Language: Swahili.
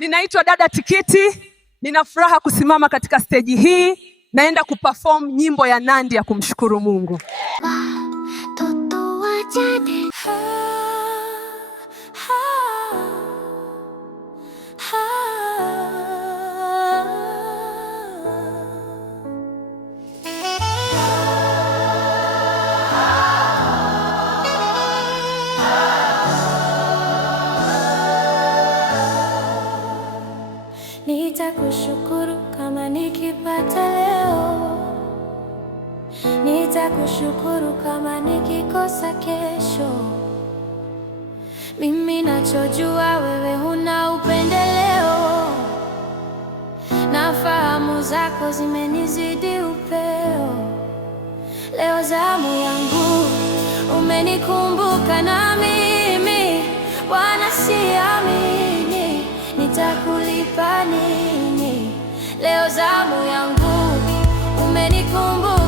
Ninaitwa Dada Tikiti. Nina furaha kusimama katika steji hii. Naenda kuperform nyimbo ya Nandi ya kumshukuru Mungu. Nitakushukuru kama nikipata leo, nitakushukuru kama nikikosa kesho. Mimi nachojua wewe huna upendeleo, na fahamu zako zimenizidi upeo. Leo zamu yangu umenikumbuka, na mimi Bwana siamini nitakulipa nini. Leo zamu yangu umenikumbuka.